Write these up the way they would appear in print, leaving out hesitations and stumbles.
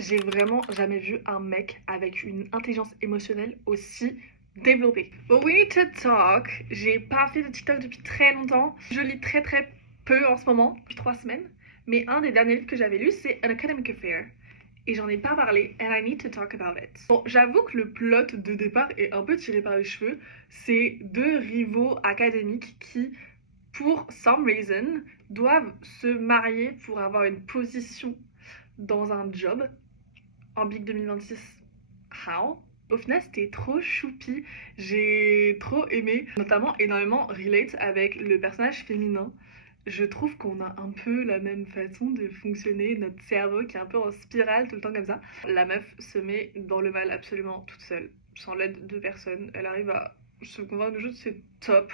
J'ai vraiment jamais vu un mec avec une intelligence émotionnelle aussi développée. But we need to talk. J'ai pas fait de TikTok depuis très longtemps. Je lis très très peu en ce moment, depuis 3 semaines. Mais un des derniers livres que j'avais lu, c'est An Academic Affair. Et j'en ai pas parlé, and I need to talk about it. Bon, j'avoue que le plot de départ est un peu tiré par les cheveux. C'est deux rivaux académiques qui, pour some reason, doivent se marier pour avoir une position dans un job en Big 2026. How? Au final, c'était trop choupi. J'ai trop aimé, notamment énormément relate avec le personnage féminin. Je trouve qu'on a un peu la même façon de fonctionner, notre cerveau qui est un peu en spirale tout le temps comme ça. La meuf se met dans le mal absolument toute seule, sans l'aide de personne. Elle arrive à se convaincre de choses, c'est top.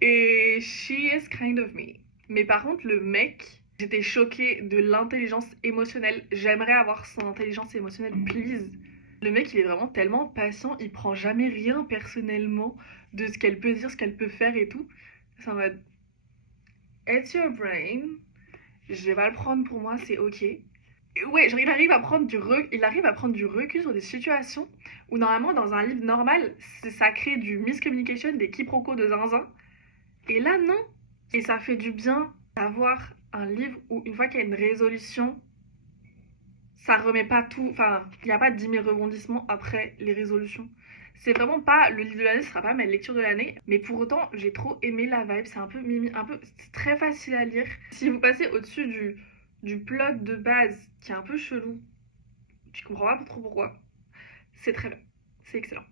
Et she is kind of me. Mais par contre, le mec, j'étais choquée de l'intelligence émotionnelle. J'aimerais avoir son intelligence émotionnelle, please. Le mec, il est vraiment tellement patient, il prend jamais rien personnellement de ce qu'elle peut dire, ce qu'elle peut faire et tout. C'est en mode, it's your brain. Je vais pas le prendre pour moi, c'est ok. Et ouais, genre il arrive à prendre du recul sur des situations où normalement dans un livre normal, ça crée du miscommunication, des quiproquos de zinzin. Et là non. Et ça fait du bien d'avoir un livre où une fois qu'il y a une résolution, ça remet pas tout, enfin, il n'y a pas 10 000 rebondissements après les résolutions. C'est vraiment pas le livre de l'année, ce sera pas ma lecture de l'année, mais pour autant, j'ai trop aimé la vibe, c'est un peu mimi, c'est très facile à lire. Si vous passez au-dessus du plot de base, qui est un peu chelou, tu comprends pas trop pourquoi, c'est très bien, c'est excellent.